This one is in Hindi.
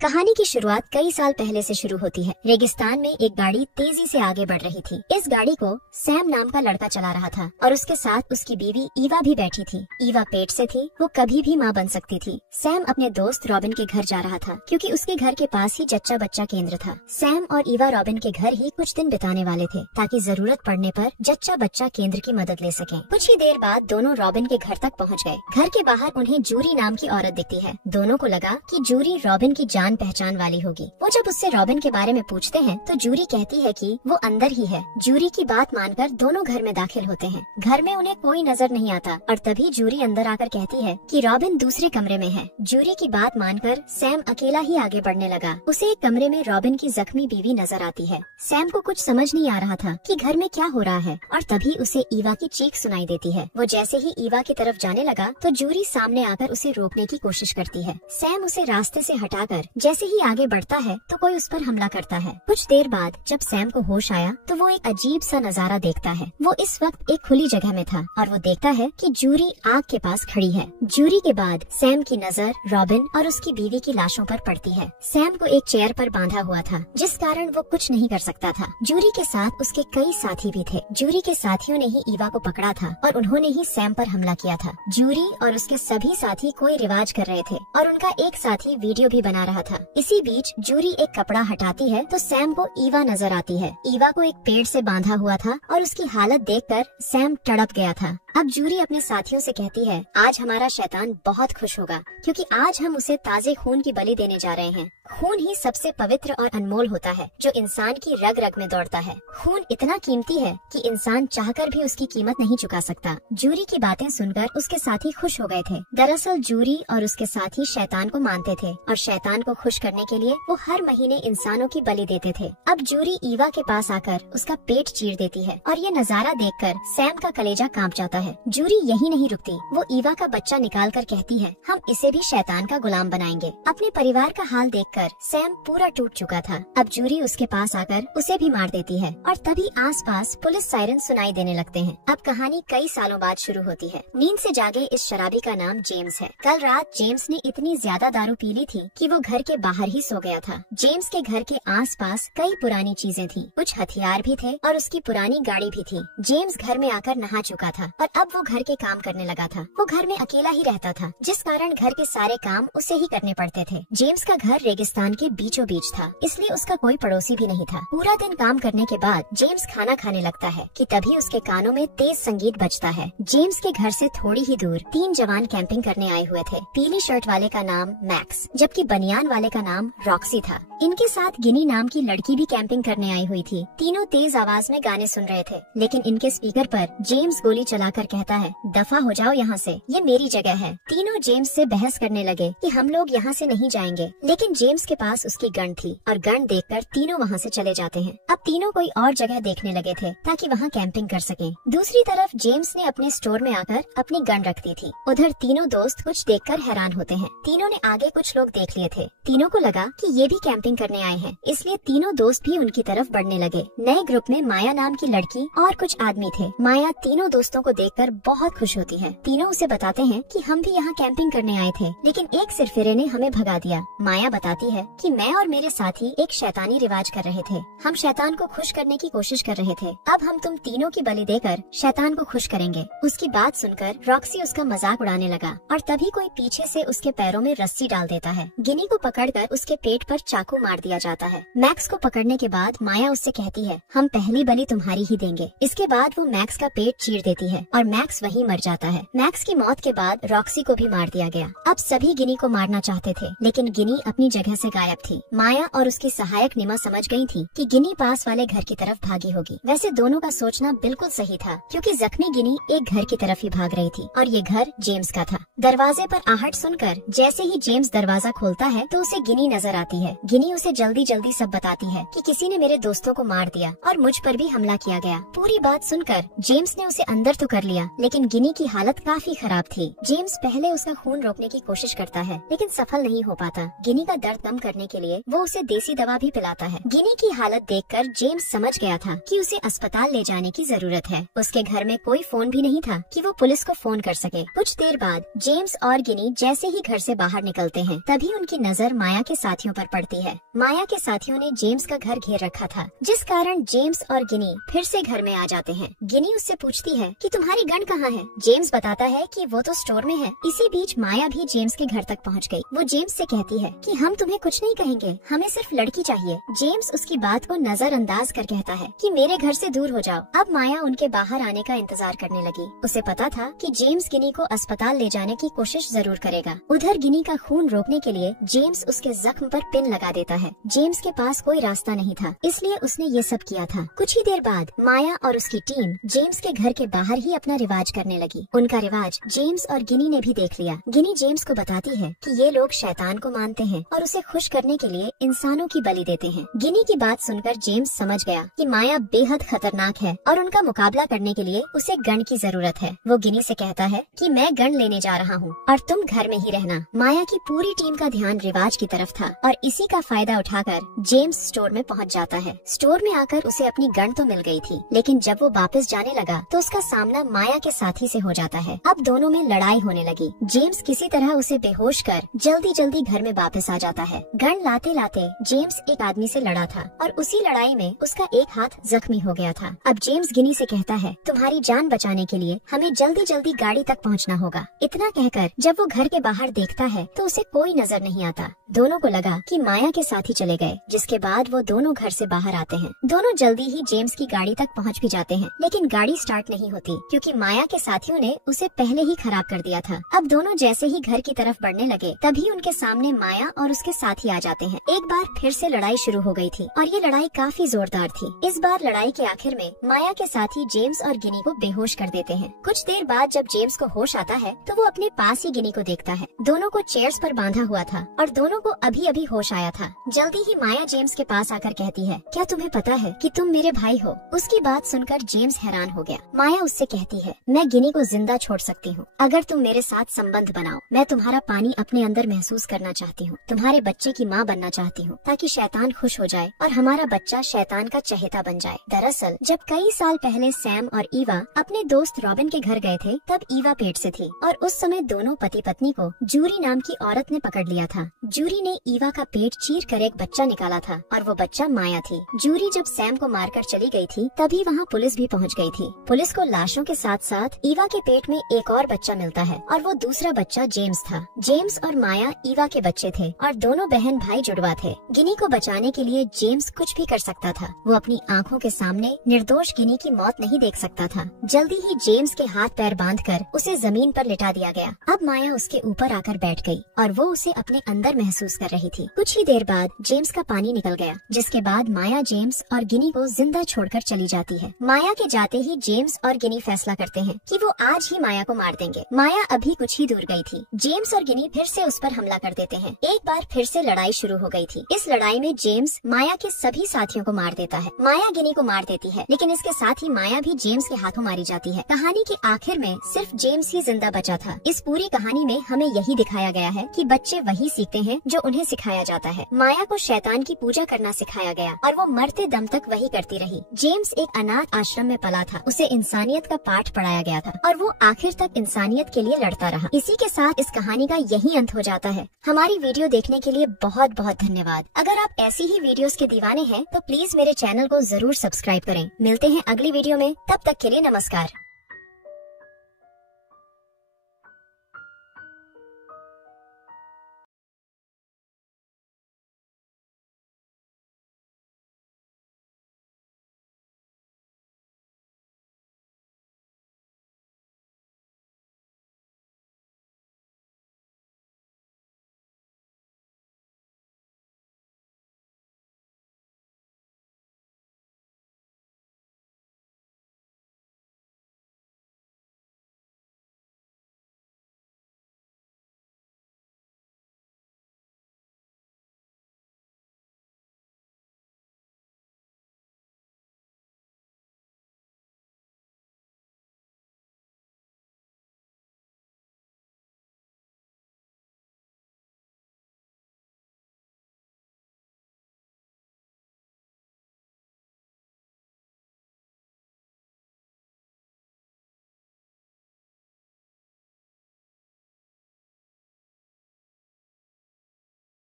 कहानी की शुरुआत कई साल पहले से शुरू होती है। रेगिस्तान में एक गाड़ी तेजी से आगे बढ़ रही थी। इस गाड़ी को सैम नाम का लड़का चला रहा था और उसके साथ उसकी बीवी ईवा भी बैठी थी। ईवा पेट से थी, वो कभी भी माँ बन सकती थी। सैम अपने दोस्त रॉबिन के घर जा रहा था क्योंकि उसके घर के पास ही जच्चा बच्चा केंद्र था। सैम और ईवा रॉबिन के घर ही कुछ दिन बिताने वाले थे ताकि जरूरत पड़ने पर जच्चा बच्चा केंद्र की मदद ले सकें। कुछ ही देर बाद दोनों रॉबिन के घर तक पहुँच गए। घर के बाहर उन्हें जूरी नाम की औरत दिखती है। दोनों को लगा कि जूरी रॉबिन की जान पहचान वाली होगी। वो जब उससे रॉबिन के बारे में पूछते हैं तो जूरी कहती है कि वो अंदर ही है। जूरी की बात मानकर दोनों घर में दाखिल होते हैं। घर में उन्हें कोई नजर नहीं आता और तभी जूरी अंदर आकर कहती है कि रॉबिन दूसरे कमरे में है। जूरी की बात मानकर सैम अकेला ही आगे बढ़ने लगा। उसे एक कमरे में रॉबिन की जख्मी बीवी नजर आती है। सैम को कुछ समझ नहीं आ रहा था कि घर में क्या हो रहा है और तभी उसे ईवा की चीख सुनाई देती है। वो जैसे ही ईवा की तरफ जाने लगा तो जूरी सामने आकर उसे रोकने की कोशिश करती है। सैम उसे रास्ते से हटाकर जैसे ही आगे बढ़ता है तो कोई उस पर हमला करता है। कुछ देर बाद जब सैम को होश आया तो वो एक अजीब सा नजारा देखता है। वो इस वक्त एक खुली जगह में था और वो देखता है कि जूरी आग के पास खड़ी है। जूरी के बाद सैम की नजर रॉबिन और उसकी बीवी की लाशों पर पड़ती है। सैम को एक चेयर पर बांधा हुआ था जिस कारण वो कुछ नहीं कर सकता था। जूरी के साथ उसके कई साथी भी थे। जूरी के साथियों ने ही ईवा को पकड़ा था और उन्होंने ही सैम पर हमला किया था। जूरी और उसके सभी साथी कोई रिवाज कर रहे थे और उनका एक साथी वीडियो भी बना रहा था। इसी बीच जूरी एक कपड़ा हटाती है तो सैम को ईवा नजर आती है। ईवा को एक पेड़ से बांधा हुआ था और उसकी हालत देखकर सैम तड़प गया था। अब जूरी अपने साथियों से कहती है, आज हमारा शैतान बहुत खुश होगा क्योंकि आज हम उसे ताजे खून की बलि देने जा रहे हैं। खून ही सबसे पवित्र और अनमोल होता है जो इंसान की रग रग में दौड़ता है। खून इतना कीमती है कि इंसान चाहकर भी उसकी कीमत नहीं चुका सकता। जूरी की बातें सुनकर उसके साथी खुश हो गए थे। दरअसल जूरी और उसके साथी शैतान को मानते थे और शैतान को खुश करने के लिए वो हर महीने इंसानों की बलि देते थे। अब जूरी ईवा के पास आकर उसका पेट चीर देती है और ये नजारा देखकर सैम का कलेजा कांप जाता है। जूरी यही नहीं रुकती, वो ईवा का बच्चा निकाल कर कहती है, हम इसे भी शैतान का गुलाम बनाएंगे। अपने परिवार का हाल देखकर सैम पूरा टूट चुका था। अब जूरी उसके पास आकर उसे भी मार देती है और तभी आसपास पुलिस सायरन सुनाई देने लगते हैं। अब कहानी कई सालों बाद शुरू होती है। नींद से जागे इस शराबी का नाम जेम्स है। कल रात जेम्स ने इतनी ज्यादा दारू पी ली थी कि वो घर के बाहर ही सो गया था। जेम्स के घर के आसपास कई पुरानी चीजें थी, कुछ हथियार भी थे और उसकी पुरानी गाड़ी भी थी। जेम्स घर में आकर नहा चुका था और अब वो घर के काम करने लगा था। वो घर में अकेला ही रहता था जिस कारण घर के सारे काम उसे ही करने पड़ते थे। जेम्स का घर रेगिस्तान के बीचों बीच था, इसलिए उसका कोई पड़ोसी भी नहीं था। पूरा दिन काम करने के बाद जेम्स खाना खाने लगता है कि तभी उसके कानों में तेज संगीत बजता है। जेम्स के घर से थोड़ी ही दूर 3 जवान कैंपिंग करने आए हुए थे। पीली शर्ट वाले का नाम मैक्स जबकि बनियान वाले का नाम रॉक्सी था। इनके साथ गिनी नाम की लड़की भी कैंपिंग करने आई हुई थी। तीनों तेज आवाज में गाने सुन रहे थे लेकिन इनके स्पीकर पर जेम्स गोली चलाकर कहता है, दफा हो जाओ यहाँ से, ये मेरी जगह है। तीनों जेम्स से बहस करने लगे कि हम लोग यहाँ से नहीं जाएंगे, लेकिन जेम्स के पास उसकी गन थी और गन देखकर तीनों वहाँ से चले जाते हैं। अब तीनों कोई और जगह देखने लगे थे ताकि वहाँ कैंपिंग कर सकें। दूसरी तरफ जेम्स ने अपने स्टोर में आकर अपनी गन रख दी थी। उधर तीनों दोस्त कुछ देखकर हैरान होते हैं। तीनों ने आगे कुछ लोग देख लिए थे। तीनों को लगा कि ये भी कैंपिंग करने आए हैं, इसलिए तीनों दोस्त भी उनकी तरफ बढ़ने लगे। नए ग्रुप में माया नाम की लड़की और कुछ आदमी थे। माया तीनों दोस्तों को देखकर बहुत खुश होती है। तीनों उसे बताते हैं कि हम भी यहाँ कैंपिंग करने आए थे लेकिन एक सिरफिरे ने हमें भगा दिया। माया बताती है कि मैं और मेरे साथी एक शैतानी रिवाज कर रहे थे। हम शैतान को खुश करने की कोशिश कर रहे थे। अब हम तुम तीनों की बलि देकर शैतान को खुश करेंगे। उसकी बात सुनकर रॉक्सी उसका मजाक उड़ाने लगा और तभी कोई पीछे से उसके पैरों में रस्सी डाल देता है। गिनी को पकड़कर उसके पेट पर चाकू मार दिया जाता है। मैक्स को पकड़ने के बाद माया उससे कहती है, हम पहली बलि तुम्हारी ही देंगे। इसके बाद वो मैक्स का पेट चीर देती है और मैक्स वहीं मर जाता है। मैक्स की मौत के बाद रॉक्सी को भी मार दिया गया। अब सभी गिनी को मारना चाहते थे लेकिन गिनी अपनी जगह से गायब थी। माया और उसकी सहायक निमा समझ गई थी कि गिनी पास वाले घर की तरफ भागी होगी। वैसे दोनों का सोचना बिल्कुल सही था क्योंकि जख्मी गिनी एक घर की तरफ ही भाग रही थी और ये घर जेम्स का था। दरवाजे पर आहट सुनकर जैसे ही जेम्स दरवाजा खोलता है तो उसे गिनी नजर आती है। गिनी गिनी उसे जल्दी जल्दी सब बताती है कि किसी ने मेरे दोस्तों को मार दिया और मुझ पर भी हमला किया गया। पूरी बात सुनकर जेम्स ने उसे अंदर तो कर लिया, लेकिन गिनी की हालत काफी खराब थी। जेम्स पहले उसका खून रोकने की कोशिश करता है, लेकिन सफल नहीं हो पाता। गिनी का दर्द कम करने के लिए वो उसे देसी दवा भी पिलाता है। गिनी की हालत देखकर जेम्स समझ गया था कि उसे अस्पताल ले जाने की जरूरत है। उसके घर में कोई फोन भी नहीं था कि वो पुलिस को फोन कर सके। कुछ देर बाद जेम्स और गिनी जैसे ही घर से बाहर निकलते हैं, तभी उनकी नजर माया के साथियों पर पड़ती है। माया के साथियों ने जेम्स का घर घेर रखा था, जिस कारण जेम्स और गिनी फिर से घर में आ जाते हैं। गिनी उससे पूछती है कि तुम्हारी गन कहाँ है? जेम्स बताता है कि वो तो स्टोर में है। इसी बीच माया भी जेम्स के घर तक पहुंच गई। वो जेम्स से कहती है कि हम तुम्हें कुछ नहीं कहेंगे, हमें सिर्फ लड़की चाहिए। जेम्स उसकी बात को नजरअंदाज कर कहता है कि मेरे घर से दूर हो जाओ। अब माया उनके बाहर आने का इंतजार करने लगी। उसे पता था कि जेम्स गिनी को अस्पताल ले जाने की कोशिश जरूर करेगा। उधर गिनी का खून रोकने के लिए जेम्स उसके जख्म पर पिन लगा देता है। जेम्स के पास कोई रास्ता नहीं था, इसलिए उसने ये सब किया था। कुछ ही देर बाद माया और उसकी टीम जेम्स के घर के बाहर ही अपना रिवाज करने लगी। उनका रिवाज जेम्स और गिनी ने भी देख लिया। गिनी जेम्स को बताती है कि ये लोग शैतान को मानते हैं और उसे खुश करने के लिए इंसानों की बलि देते हैं। गिनी की बात सुनकर जेम्स समझ गया कि माया बेहद खतरनाक है और उनका मुकाबला करने के लिए उसे गन की जरूरत है। वो गिनी से कहता है कि मैं गन लेने जा रहा हूँ और तुम घर में ही रहना। माया की पूरी टीम का ध्यान रिवाज की तरफ था और इसी का फायदा उठाकर जेम्स स्टोर में पहुंच जाता है। स्टोर में आकर उसे अपनी गन तो मिल गई थी, लेकिन जब वो वापस जाने लगा तो उसका सामना माया के साथी से हो जाता है। अब दोनों में लड़ाई होने लगी। जेम्स किसी तरह उसे बेहोश कर जल्दी जल्दी घर में वापस आ जाता है। गन लाते लाते जेम्स एक आदमी से लड़ा था और उसी लड़ाई में उसका एक हाथ जख्मी हो गया था। अब जेम्स गिनी से कहता है तुम्हारी जान बचाने के लिए हमें जल्दी जल्दी गाड़ी तक पहुंचना होगा। इतना कहकर जब वो घर के बाहर देखता है तो उसे कोई नजर नहीं आता। दोनों को लगा कि माया के साथ ही चले गए, जिसके बाद वो दोनों घर से बाहर आते हैं। दोनों जल्दी ही जेम्स की गाड़ी तक पहुंच भी जाते हैं, लेकिन गाड़ी स्टार्ट नहीं होती क्योंकि माया के साथियों ने उसे पहले ही खराब कर दिया था। अब दोनों जैसे ही घर की तरफ बढ़ने लगे, तभी उनके सामने माया और उसके साथी आ जाते हैं। एक बार फिर से लड़ाई शुरू हो गई थी और ये लड़ाई काफी जोरदार थी। इस बार लड़ाई के आखिर में माया के साथी जेम्स और गिनी को बेहोश कर देते हैं। कुछ देर बाद जब जेम्स को होश आता है तो वो अपने पास ही गिनी को देखता है। दोनों को चेयर्स पर बांधा हुआ था और दोनों को अभी अभी होश आया था। जल्दी ही माया जेम्स के पास आकर कहती है क्या तुम्हें पता है कि तुम मेरे भाई हो? उसकी बात सुनकर जेम्स हैरान हो गया। माया उससे कहती है मैं गिनी को जिंदा छोड़ सकती हूँ अगर तुम मेरे साथ संबंध बनाओ। मैं तुम्हारा पानी अपने अंदर महसूस करना चाहती हूँ, तुम्हारे बच्चे की माँ बनना चाहती हूँ ताकि शैतान खुश हो जाए और हमारा बच्चा शैतान का चहेता बन जाए। दरअसल जब कई साल पहले सैम और ईवा अपने दोस्त रॉबिन के घर गए थे, तब ईवा पेट से थी और उस समय दोनों पति पत्नी को जूरी नाम की औरत ने पकड़ लिया था। जूरी ने ईवा का पेट चीर कर एक बच्चा निकाला था और वो बच्चा माया थी। जूरी जब सैम को मारकर चली गई थी, तभी वहाँ पुलिस भी पहुँच गई थी। पुलिस को लाशों के साथ साथ ईवा के पेट में एक और बच्चा मिलता है और वो दूसरा बच्चा जेम्स था। जेम्स और माया ईवा के बच्चे थे और दोनों बहन भाई जुड़वा थे। गिनी को बचाने के लिए जेम्स कुछ भी कर सकता था। वो अपनी आंखों के सामने निर्दोष गिनी की मौत नहीं देख सकता था। जल्दी ही जेम्स के हाथ पैर बांधकर उसे जमीन पर लिटा दिया गया। अब माया उसके ऊपर आकर बैठ गई और वो उसे अपने अंदर महसूस कर रही थी। कुछ ही देर बाद जेम्स का पानी निकल गया, जिसके बाद माया जेम्स और गिनी को जिंदा छोड़कर चली जाती है। माया के जाते ही जेम्स और गिनी फैसला करते हैं कि वो आज ही माया को मार देंगे। माया अभी कुछ ही दूर गई थी। जेम्स और गिनी फिर से उस पर हमला कर देते हैं। एक बार फिर से लड़ाई शुरू हो गई थी। इस लड़ाई में जेम्स माया के सभी साथियों को मार देता है। माया गिनी को मार देती है, लेकिन इसके साथ ही माया भी जेम्स के हाथों मारी जाती है। कहानी के आखिर में सिर्फ जेम्स ही जिंदा बचा था। इस पूरी कहानी में हमें यही दिखाया गया है कि बच्चे वही सीखते हैं जो उन्हें सिखाया जाता है। माया को शैतान की पूजा करना सिखाया गया और वो मरते दम तक वही करती रही। जेम्स एक अनाथ आश्रम में पला था, उसे इंसानियत का पाठ पढ़ाया गया था और वो आखिर तक इंसानियत के लिए लड़ता रहा। इसी के साथ इस कहानी का यही अंत हो जाता है। हमारी वीडियो देखने के लिए बहुत बहुत धन्यवाद। अगर आप ऐसी ही वीडियोस के दीवाने हैं तो प्लीज मेरे चैनल को जरूर सब्सक्राइब करें। मिलते हैं अगली वीडियो में, तब तक के लिए नमस्कार।